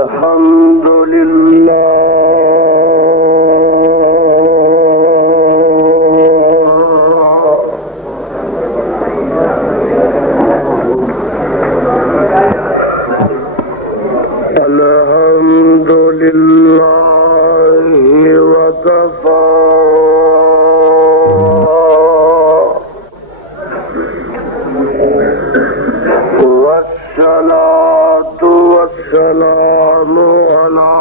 الحمد لله الحمد لله وكفى والصلاة والسلام على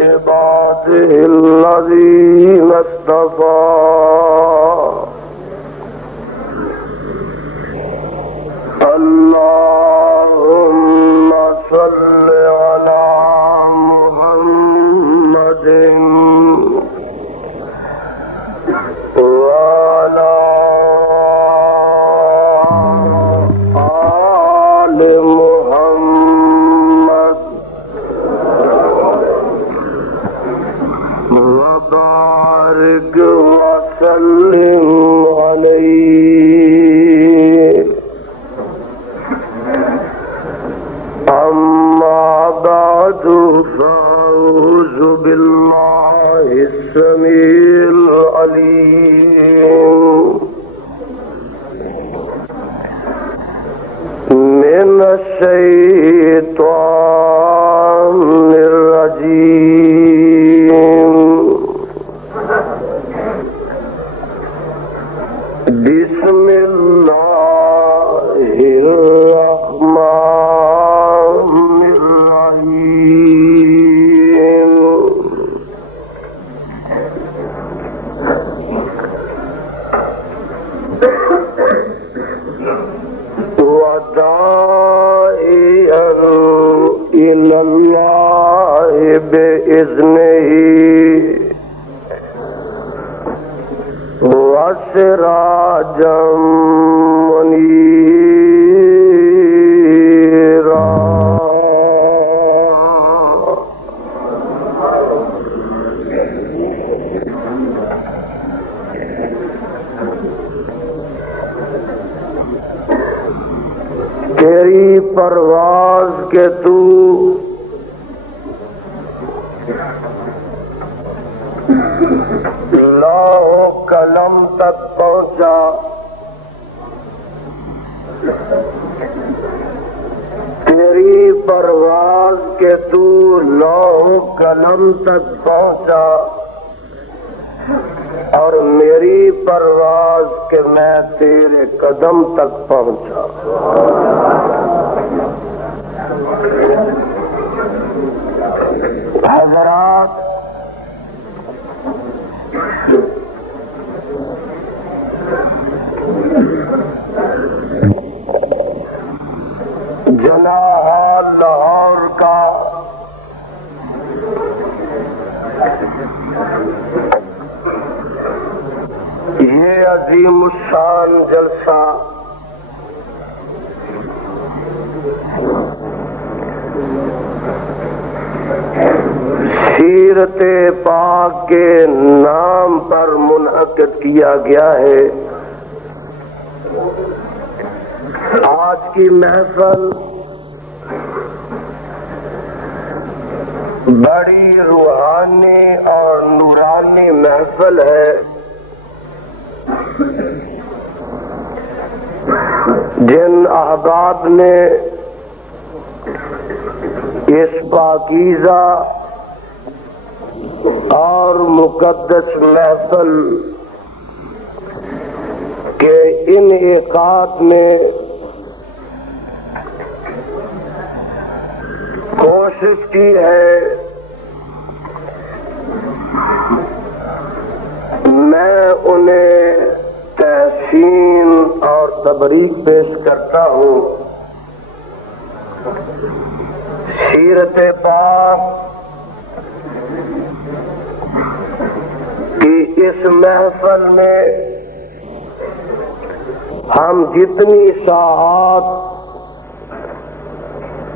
عباده الذين اصطفى اللهم صل على محمد وعلى آل محمد وبارك وسلم عليه. أما بعد فأعوذ بالله السميع العليم من الشيطان الرجيم. بسم الله الرحمن الرحيم. وداعيا إلى الله بإذنه وسراجا منيرا. تیری پرواز کے تو لوح قلم تک پہنچا، تیری پرواز کے تو لوح قلم تک پہنچا، اور میری پرواز کہ میں تیرے قدم تک پہنچا. حضرات، جناح لاہور کا یہ عظیم الشان جلسہ سیرت پاک کے نام پر منعقد کیا گیا ہے. آج کی محفل بڑی روحانی اور نورانی محفل ہے. جن احباب نے اس پاکیزہ اور مقدس محفل کے انعقاد میں کوشش کی ہے، میں انہیں تحسین اور تبریک پیش کرتا ہوں. سیرت پاک کی اس محفل میں ہم جتنی ساعات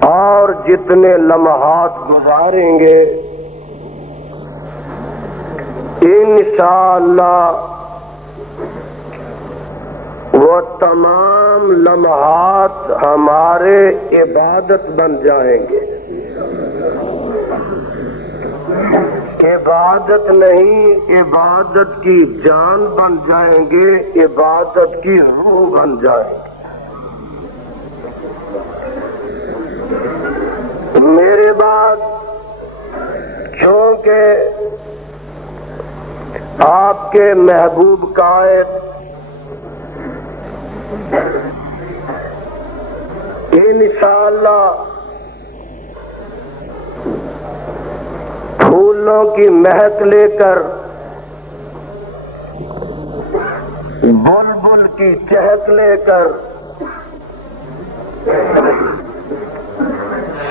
اور جتنے لمحات گزاریں گے انشاءاللہ وہ تمام لمحات ہمارے عبادت بن جائیں گے. عبادت نہیں، عبادت کی جان بن جائیں گے، عبادت کی روح بن جائیں گے۔ میری بات چونکہ آپ کے محبوب قائد انشاءاللہ پھولوں کی مہک لے کر، بلبل کی چہک لے کر،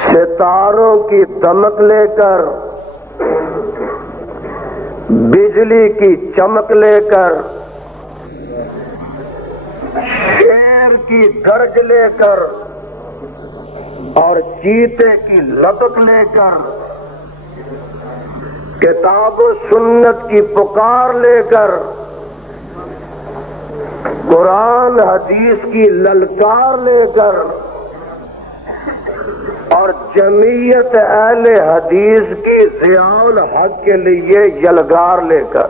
ستاروں کی دمک لے کر، بجلی کی چمک لے کر، شیر کی گرج لے کر اور چیتے کی لپک لے کر، کتاب و سنت کی پکار لے کر، قرآن حدیث کی للکار لے کر اور جمعیت اہل حدیث کی ضیاء الحق کے لیے یلغار لے کر،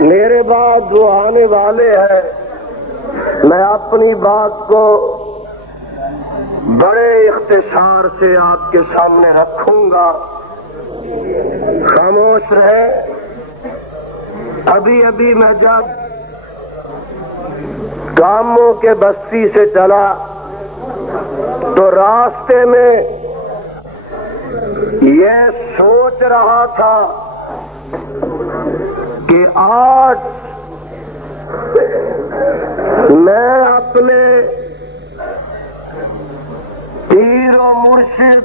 میرے بعد جو آنے والے ہیں، میں اپنی بات کو بڑے اختصار سے آپ کے سامنے رکھوں گا، خاموش رہے۔ ابھی میں جب گاموں کے بستی سے چلا تو راستے میں یہ سوچ رہا تھا کہ آج میں اپنے پیر و مرشد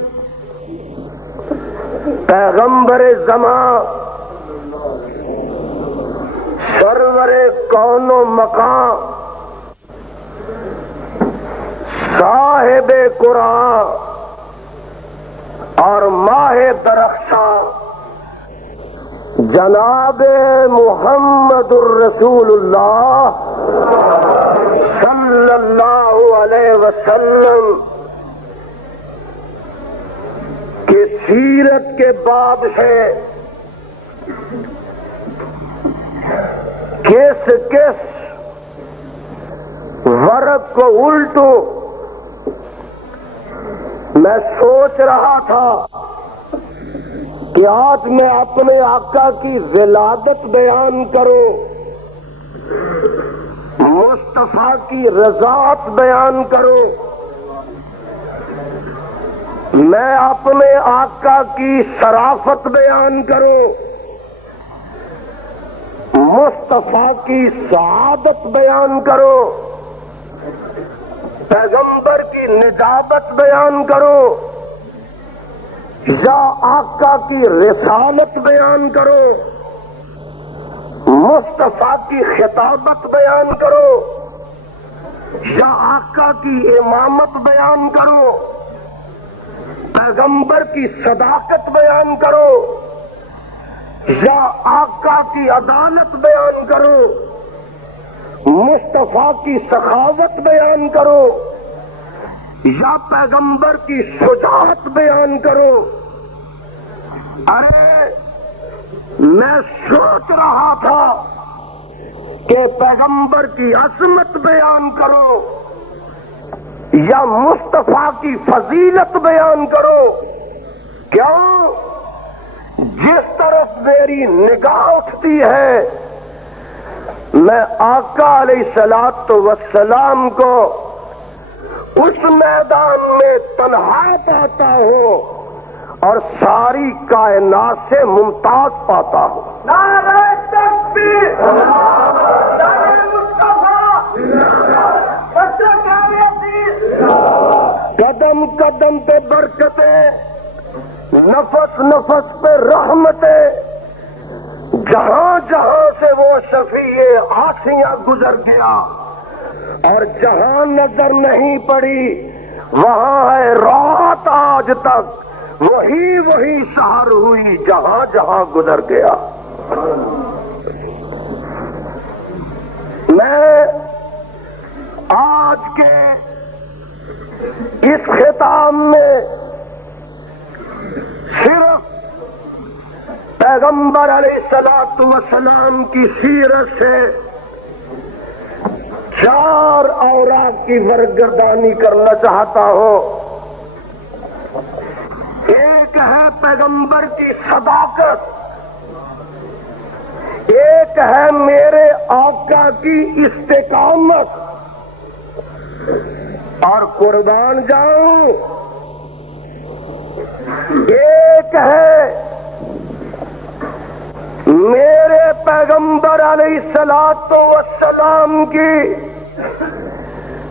پیغمبر زمان سرور کون و مقام صاحب قرآن اور ماہ درخشاں جناب محمد الرسول اللہ صلی اللہ علیہ وسلم کی سیرت کے باب سے کس کس ورق کو الٹوں، میں سوچ رہا تھا کہ آج میں اپنے آقا کی ولادت بیان کروں، مصطفیٰ کی رضاعت بیان کروں، میں اپنے آقا کی شرافت بیان کروں، مصطفیٰ کی سعادت بیان کروں، پیغمبر کی نجابت بیان کروں، یا آقا کی رسالت بیان کرو، مصطفیٰ کی خطابت بیان کرو، یا آقا کی امامت بیان کرو، پیغمبر کی صداقت بیان کرو، یا آقا کی عدالت بیان کرو، مصطفیٰ کی سخاوت بیان کرو، یا پیغمبر کی شجاعت بیان کرو۔ ارے میں سوچ رہا تھا کہ پیغمبر کی عظمت بیان کرو یا مصطفیٰ کی فضیلت بیان کرو۔ کیوں؟ جس طرف میری نگاہ اٹھتی ہے میں آقا علیہ الصلوۃ والسلام کو اس میدان میں تنہا پاتا ہوں اور ساری کائنات سے ممتاز پاتا ہوں۔ نعرہ تکبیر، نعرہ مصطفیٰ، قدم قدم پہ برکتیں، نفس نفس پہ رحمتیں، جہاں جہاں سے وہ شفیع آسیاں گزر گیا اور جہاں نظر نہیں پڑی وہاں ہے رات آج تک، وہی سحر ہوئی جہاں جہاں گزر گیا۔ میں آج کے اسلام میں صرف پیغمبر علیہ الصلوۃ والسلام کی سیرت سے 4 اوراق کی برگردانی کرنا چاہتا ہوں۔ ایک ہے پیغمبر کی صداقت، ایک ہے میرے آقا کی استقامت، اور قربان جاؤں ایک ہے میرے پیغمبر علیہ الصلوۃ والسلام کی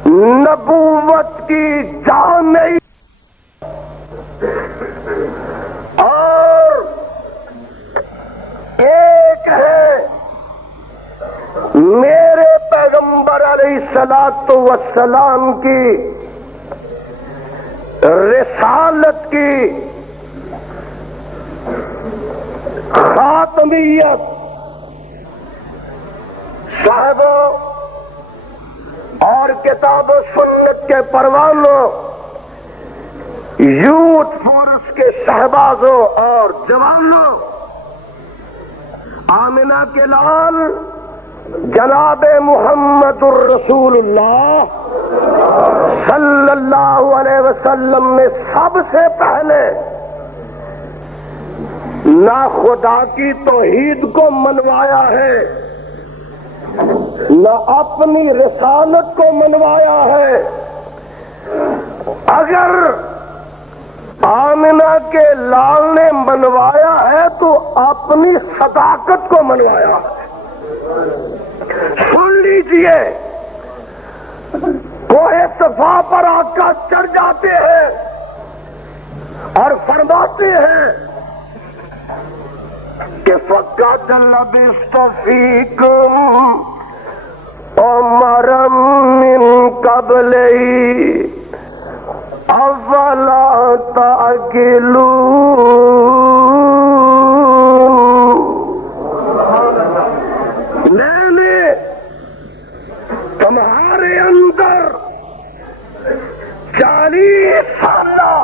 نبوت کی جامعی، اور ایک ہے میرے پیغمبر علیہ الصلوۃ والسلام کی رسالت کی خاتمیت۔ صاحبوں اور کتاب و سنت کے پروانوں، یوتھ فورس کے شہبازوں اور جوانوں، آمنہ کے لال جناب محمد الرسول اللہ صلی اللہ علیہ وسلم نے سب سے پہلے نہ خدا کی توحید کو منوایا ہے، نہ اپنی رسالت کو منوایا ہے۔ اگر آمنہ کے لال نے منوایا ہے تو اپنی صداقت کو منوایا ہے۔ سن لیجئے، کوہ صفا پر آقا چڑھ جاتے ہیں اور فرماتے ہیں کہ فقط لبثت فیکم عمرا من قبلی افلا تعقلون۔ میں نے تمہارے اندر 40 سالہ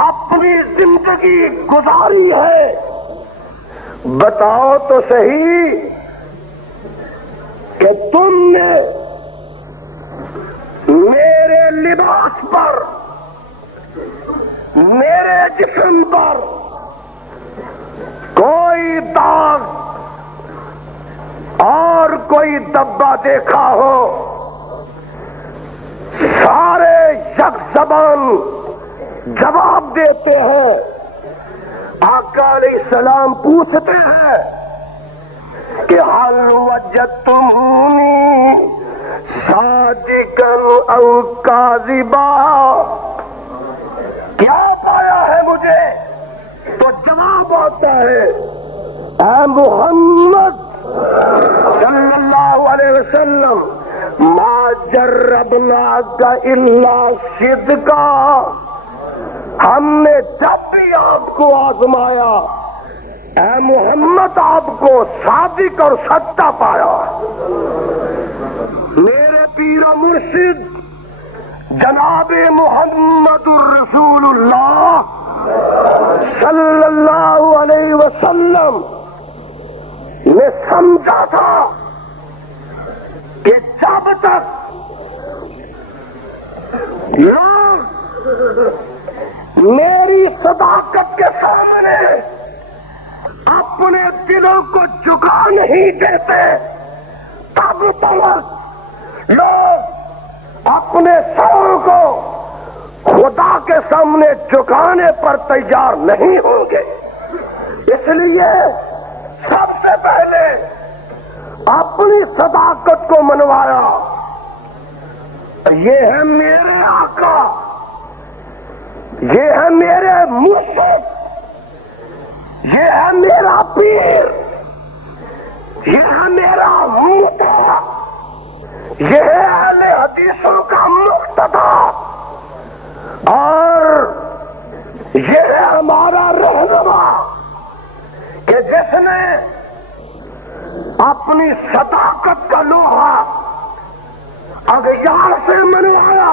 اپنی زندگی گزاری ہے، بتاؤ تو صحیح کہ تم نے میرے لباس پر، میرے جسم پر کوئی داغ اور کوئی دبا دیکھا ہو؟ سارے یک زبان جواب دیتے ہیں۔ آقا علیہ السلام پوچھتے ہیں کہ حل وجدتمونی صادقا او کاذبا، کیا پایا ہے مجھے؟ تو جواب آتا ہے اے محمد صلی اللہ علیہ وسلم، ما جربناک الا صدقا، ہم نے جب بھی آپ کو آزمایا اے محمد آپ کو صادق اور سچا پایا۔ میرے پیر و مرشد جناب محمد الرسول اللہ صلی اللہ علیہ وسلم نے سمجھا تھا کہ جب تک لوگ میری صداقت کے سامنے اپنے دلوں کو جھکا نہیں دیتے، تب تک لوگ اپنے سروں کو خدا کے سامنے جھکانے پر تیار نہیں ہوں گے۔ اس لیے سب سے پہلے اپنی صداقت کو منوایا۔ یہ ہے میرے آقا، یہ ہے میرے مرشد، یہ ہے میرا پیر، یہ ہے میرا مطیع، یہ ہے اہل حدیثوں کا مقتدی، اور یہ ہے ہمارا رہنما کہ جس نے اپنی صداقت کا لوہا اغیار سے منوایا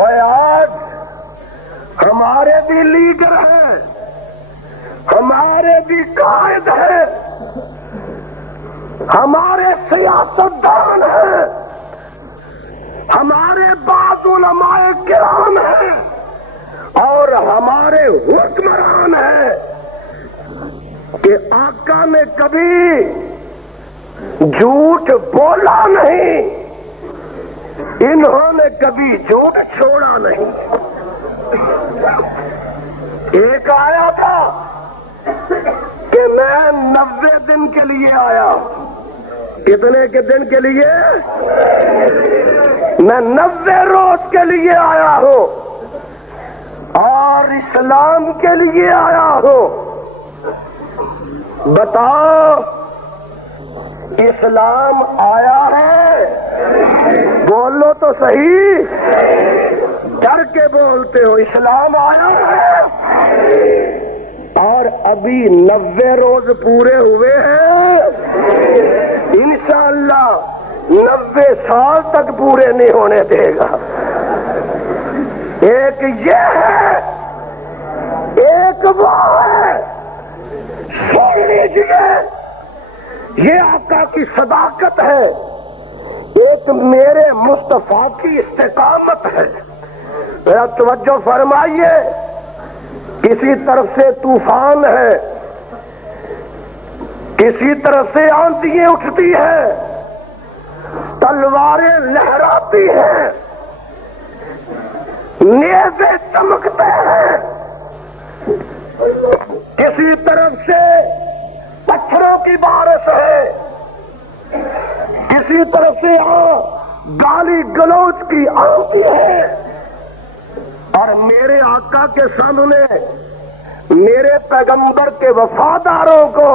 اور آج ہمارے بھی لیڈر ہیں، ہمارے بھی قائد ہیں، ہمارے سیاستدان ہیں، ہمارے بعض علماء کرام ہیں اور ہمارے حکمران ہیں کہ آقا نے کبھی جھوٹ بولا نہیں، انہوں نے کبھی جھوٹ چھوڑا نہیں۔ ایک آیا تھا کہ میں 90 دن کے لیے آیا۔ کتنے کے دن کے لیے؟ میں 90 روز کے لیے آیا ہوں اور اسلام کے لیے آیا ہوں۔ بتاؤ اسلام آیا ہے؟ بولو تو صحیح، ڈر کے بولتے ہو۔ اسلام آیا ہے اور ابھی 90 روز پورے ہوئے ہیں، انشاءاللہ 90 سال تک پورے نہیں ہونے دے گا۔ ایک یہ ہے، ایک وہ ہے۔ سن لیجیے، یہ آقا کی صداقت ہے، ایک میرے مصطفیٰ کی استقامت ہے۔ ذرا توجہ فرمائیے، کسی طرف سے طوفان ہے، کسی طرف سے آندھیاں اٹھتی ہیں، تلواریں لہراتی ہیں، نیزے چمکتے ہیں، کسی طرف سے پتھروں کی بارش ہے، کسی طرف سے گالی گلوچ کی آندھی ہے، اور میرے آقا کے سامنے میرے پیغمبر کے وفاداروں کو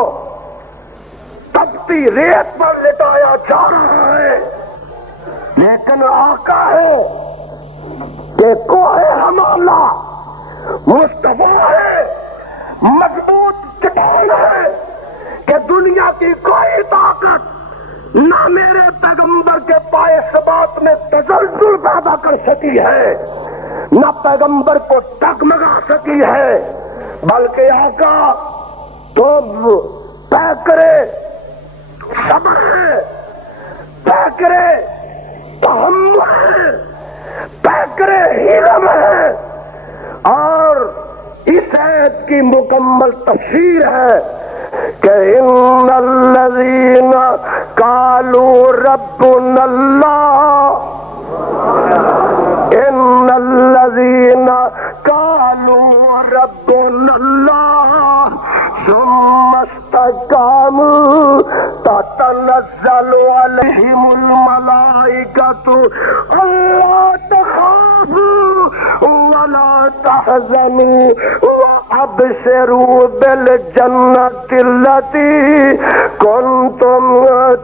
تپتی ریت پر لٹایا جا رہا ہے، لیکن آقا ہے کہ کوہ حمالہ مصطفیٰ ہے، مضبوط چٹان ہے کہ دنیا کی کوئی طاقت نہ میرے پیغمبر کے پائے ثبات میں تزلزل پیدا کر سکی ہے، نہ پیغمبر کو ڈگمگا سکی ہے، بلکہ آقا تو پیکرے صبر ہے، پیکرے تحمل ہے، پیکرے حلم ہے، اور اس آیت کی مکمل تفسیر ہے کہ ان الذین قالوا ربنا اللہ، ان الذین قالوا ربنا اللہ ثم استقاموا تتنزل علیہم الملائکۃ الا تخافوا ولا تحزنوا وابشروا بالجنۃ التي کنتم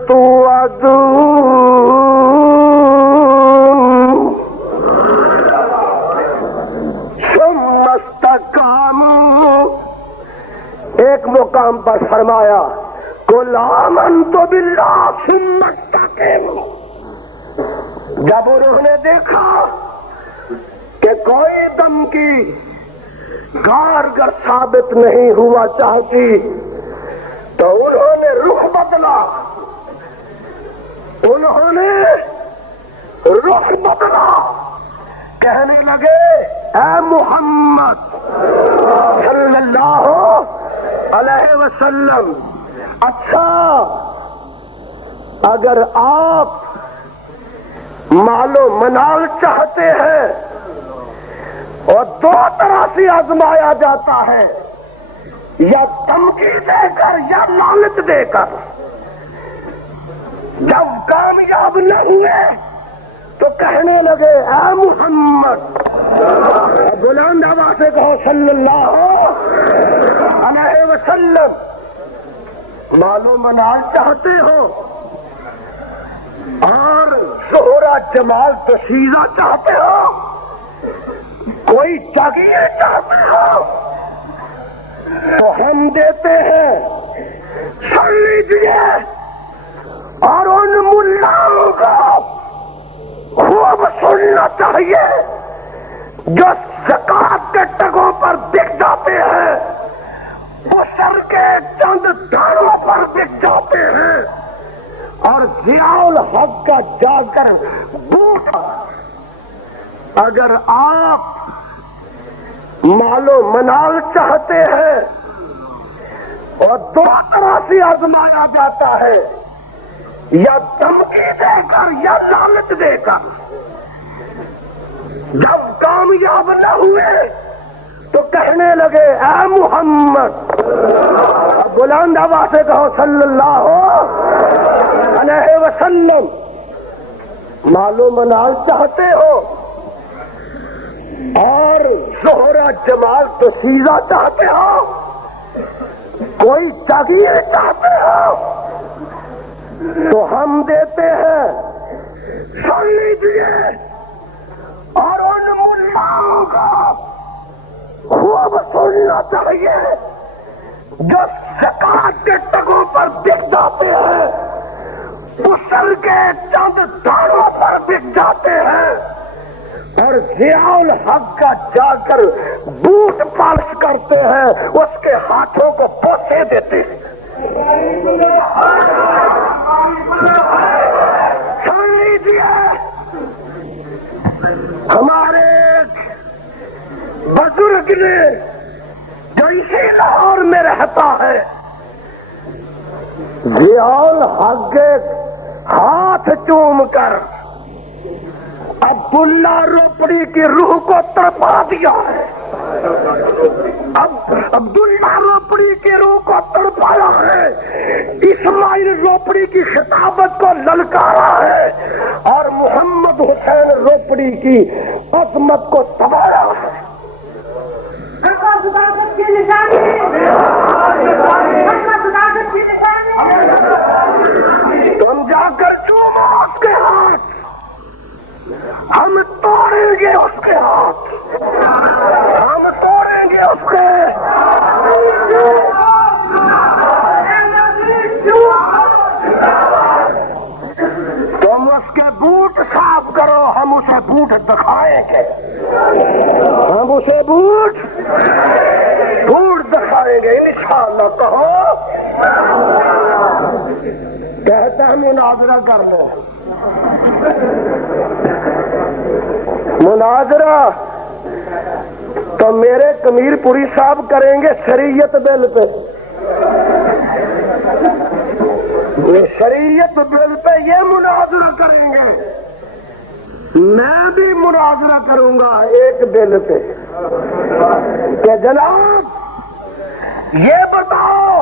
توعدون۔ ثم استقاموا، ایک مقام پر فرمایا قل آمنت باللہ ثم استقم۔ جب انہوں نے دیکھا کہ کوئی دم کی کارگر ثابت نہیں ہوا چاہتی تو انہوں نے رخ بدلا، انہوں نے رخ بدلا، کہنے لگے اے محمد صلی اللہ علیہ وسلم، اچھا اگر آپ مال و منال چاہتے ہیں اور دو طرح سے آزمایا جاتا ہے، یا دھمکی دے کر یا لالچ دے کر، جب کامیاب نہ ہوئے تو کہنے لگے اے محمد، بلند آواز سے کہو صلی اللہ علیہ وسلم، مال و منال چاہتے ہو اور شہرہ جمال تشیزہ چاہتے ہو، کوئی جاگیر چاہتے ہو تو ہم دیتے ہیں، سن لیجیے، اور ان ملاؤں کو خوب سننا چاہیے جو زکات کے ٹگوں پر بک جاتے ہیں وہ سر کے چند دانوں پر بک جاتے ہیں، اور ضیاء الحق کا جا کر بوٹ۔ اگر آپ مال و منال چاہتے ہیں اور دو طرح سے آزمایا جاتا ہے، یا دھمکی دے کر یا لالچ دے کر۔ جب کامیاب نہ ہوئے تو کہنے لگے اے محمد، بلند آواز سے کہو صلی اللہ علیہ وسلم، مال و منال چاہتے ہو اور شہرہ جمال تو سیزا چاہتے ہو، کوئی جاگیر چاہتے ہو تو ہم دیتے ہیں، سن لیجیے۔ اور ان ملاؤں کا خوب سننا چاہیے جو زکات کے ٹگوں پر بک جاتے ہیں، اسر کے چند دانوں پر بک جاتے ہیں، اور ضیاء الحق کا جا کر بوٹ پالش کرتے ہیں، اس کے ہاتھوں کو بوسے دیتے ہیں۔ سن لیجیے، ہمارے بزرگ نے جو اسی لاہور میں رہتا ہے، ضیاء الحق کے ہاتھ چوم کر عبداللہ روپڑی کی روح کو تڑپا دیا ہے، اب عبداللہ روپڑی کی روح کو تڑپایا ہے، اسماعیل روپڑی کی خطابت کو للکارا ہے، اور محمد حسین روپڑی کی عظمت کو دبایا ہے۔ تم جا کر چومو اس کے ہاتھ، ہم توڑیں گے اس کے ہاتھ، ہم توڑیں گے اس کے۔ تم اس کے بوٹ صاف کرو، ہم اسے بوٹ دکھائیں گے، ہم اسے بوٹ دکھائیں گے انشاءاللہ۔ کہو کہتا ہے مناظرہ کر لو، مناظرہ تو میرے کمیر پوری صاحب کریں گے شریعت بل پہ، شریعت بل پہ یہ مناظرہ کریں گے، میں بھی مناظرہ کروں گا ایک بل پہ کہ جناب یہ بتاؤ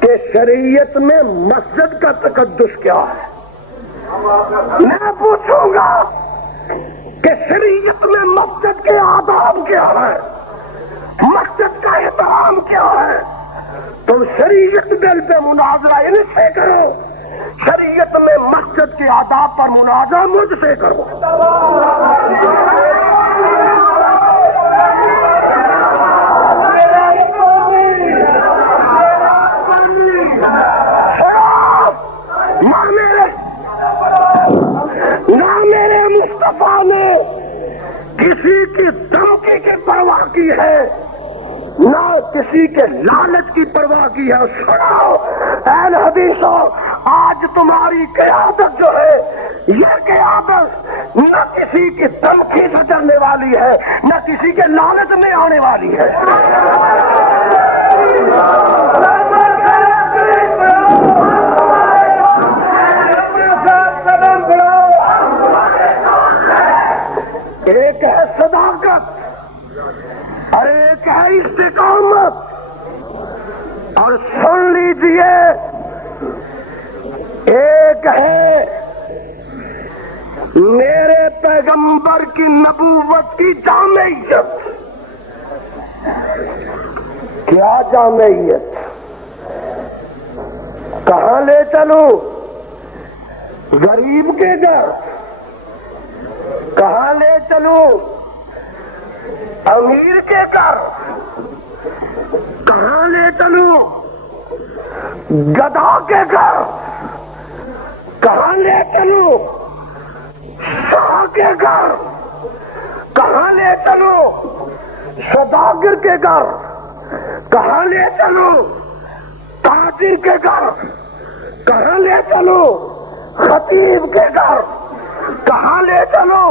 کہ شریعت میں مسجد کا تقدس کیا ہے، میں پوچھوں گا کہ شریعت میں مسجد کے آداب کیا ہے، مسجد کا احترام کیا ہے۔ تم شریعت بل پہ مناظرہ ان سے کرو، شریعت میں مسجد کے آداب پر مناظرہ مجھ سے کرو۔ نہ میرے مصطفیٰ نے کسی کی دھمکی کی پرواہ کی ہے، نہ کسی کے لالچ کی پرواہ کی ہے۔ سنو اہل حدیثوں، آج تمہاری قیادت جو ہے، یہ قیادت نہ کسی کی دھمکی سے چلنے والی ہے، نہ کسی کے لالچ میں آنے والی ہے۔ ایک ہے صداقت اور ایک ہے استقامت۔ اور سن لیجئے، ایک ہے میرے پیغمبر کی نبوت کی جامعیت۔ کیا جامعیت؟ کہاں لے چلوں؟ غریب کے گھر؟ کہاں لے چلوں؟ امیر کے گھر؟ کہاں لے چلوں؟ گدھا کے گھر؟ کہاں لے چلوں؟ شاہ کے گھر؟ کہاں لے چلو سوداگر کے گھر، کہاں لے چلو تاجر کے گھر، کہاں لے چلو خطیب کے گھر، کہاں لے چلو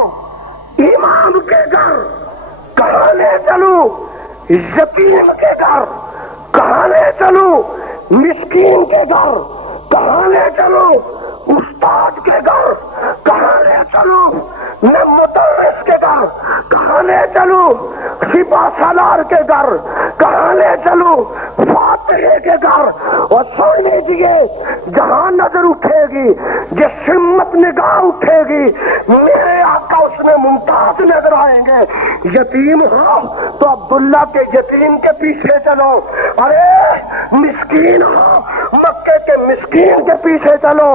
امام کے گھر، کہاں لے چلو یتیم کے گھر، کہاں لے چلو مسکین کے گھر، کہاں لے چلو استاد کے گھر، کہاں لے چلو مدرس کے گھر، کہاں لے چلو سپاہ سالار کے گھر، کہاں لے چلو فاتح کے گھر۔ اور سن لیجیے جہاں نظر اٹھے گی، جس سمت نگاہ اٹھے گی، میرے آقا اس میں ممتاز نظر آئیں گے۔ یتیم ہو تو عبداللہ کے یتیم کے پیچھے چلو، ارے مسکین ہو مکے کے مسکین کے پیچھے چلو،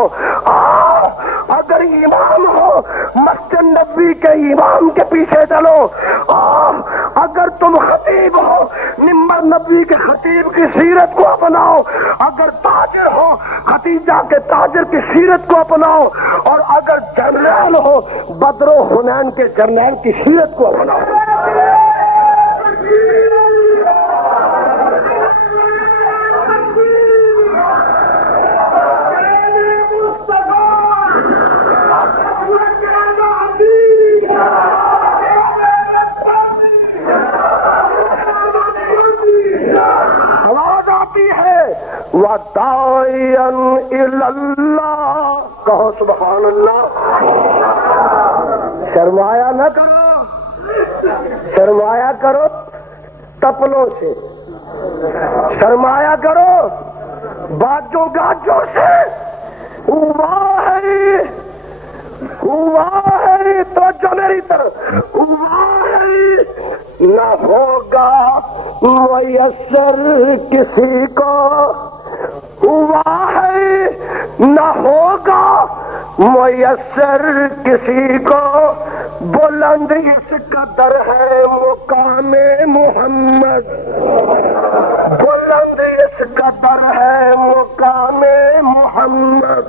اگر امام ہو مسجد نبوی کے امام کے پیچھے چلو، اگر تم خطیب ہو منبر نبوی کے خطیب کی سیرت کو اپناؤ، اگر تاجر ہو خدیجہ کے تاجر کی سیرت کو اپناؤ، اور اگر جرنیل ہو بدر و حنین کے جرنیل کی سیرت کو اپناؤ۔ آواز آتی ہے وَدَاعِيًا إِلَى اللَّهِ، کہو سبحان اللہ۔ سرمایہ نہ کرو، سرمایہ کرو تپلوں سے، سرمایہ کرو باجوں گاجوں سے، ہوا ہے توجہ میری طرف، ہوا ہے نہ ہوگا میسر کسی کو، ہوا ہے نہ ہوگا میسر کسی کو، بلند اس قدر ہے مقام محمد، بلند اس قدر ہے مقام محمد۔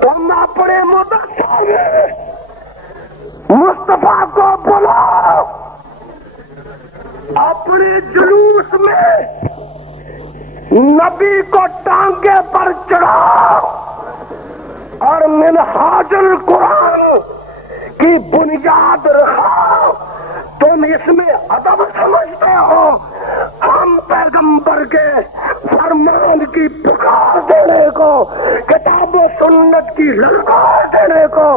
تم اپنے مدرسہ میں مصطفیٰ کو بلاؤ، اپنے جلوس میں نبی کو ٹانگے پر چڑھاؤ، اور منہاج القرآن کی بنیاد رکھو۔ تم اس میں ادب سمجھتے ہو، ہم پیغمبر کے فرمان کی پکار دینے کو، کتاب و سنت کی للکار دینے کو،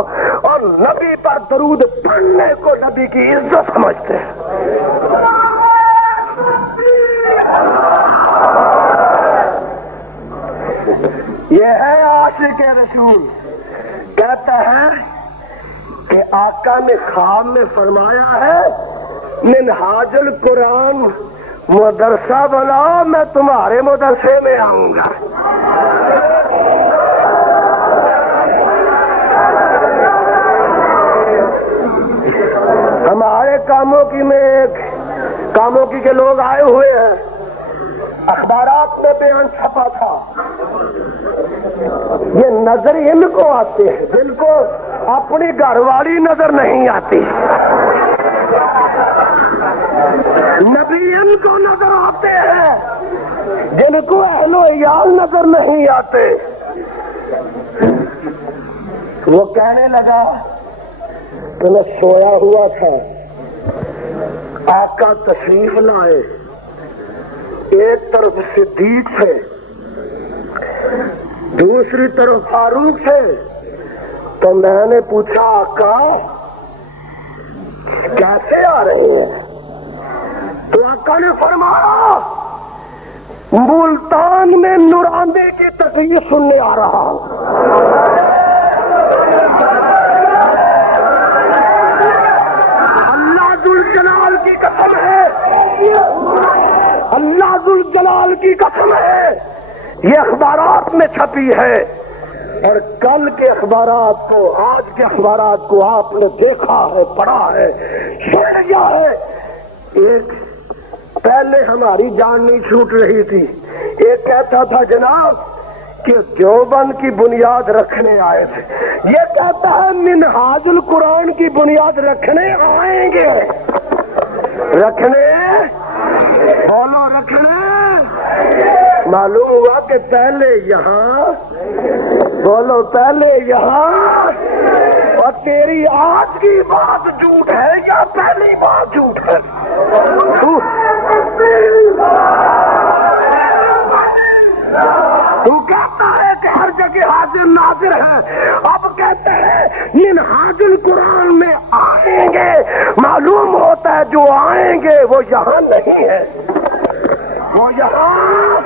اور نبی پر درود پڑھنے کو نبی کی عزت سمجھتے ہیں۔ یہ ہے عاشق رسول، کہتا ہے کہ آقا نے خواب میں فرمایا ہے منہاج القرآن مدرسہ بناؤ، میں تمہارے مدرسے میں آؤں گا۔ ہمارے کاموں کی میں ایک کاموں کی کے لوگ آئے ہوئے ہیں، اخبارات میں بیان چھپا تھا، یہ نظر ان کو آتے ہیں جن کو اپنی گھر والی نظر نہیں آتی، نبی ان کو نظر آتے ہیں جن کو اہل و عیال نظر نہیں آتے۔ وہ کہنے لگا کہ میں سویا ہوا تھا، آقا تشریف لائے، ایک طرف صدیق تھے، دوسری طرف فاروق تھے، تو میں نے پوچھا آقا کیسے آ رہے ہیں؟ تو آقا نے فرمایا ملتان میں نورانی کی تقریر سننے آ رہا ہوں۔ اللہ ذوالجلال کی قسم ہے، اللہ ذوالجلال کی قسم ہے، یہ اخبارات میں چھپی ہے، اور کل کے اخبارات کو آج کے اخبارات کو آپ نے دیکھا ہے، پڑھا ہے، سن لیا ہے۔ ایک پہلے ہماری جان نہیں چھوٹ رہی تھی، ایک کہتا تھا جناب کہ دیوبند کی بنیاد رکھنے آئے تھے، یہ کہتا ہے منہاج القرآن کی بنیاد رکھنے آئیں گے، رکھنے، بولو رکھنے۔ معلوم ہوا کہ پہلے یہاں، بولو پہلے یہاں، اور تیری آج کی بات جھوٹ ہے یا پہلی بات جھوٹ ہے؟ تو کہتا ہے کہ ہر جگہ حاضر ناظر ہے، اب کہتے ہیں منہاج القرآن میں آئیں گے، معلوم ہوتا ہے جو آئیں گے وہ یہاں نہیں ہے، وہ یہاں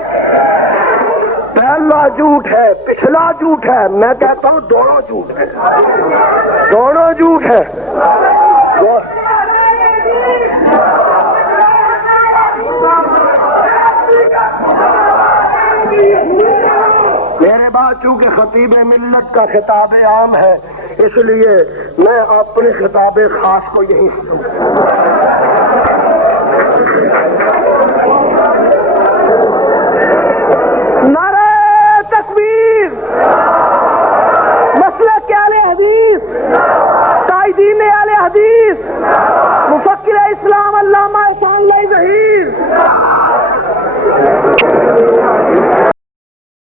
پہلا جھوٹ ہے، پچھلا جھوٹ ہے، میں کہتا ہوں دونوں جھوٹ ہے، دونوں جھوٹ ہے۔ میرے بعد چونکہ خطیب ملت کا خطاب عام ہے، اس لیے میں اپنے خطاب خاص کو یہی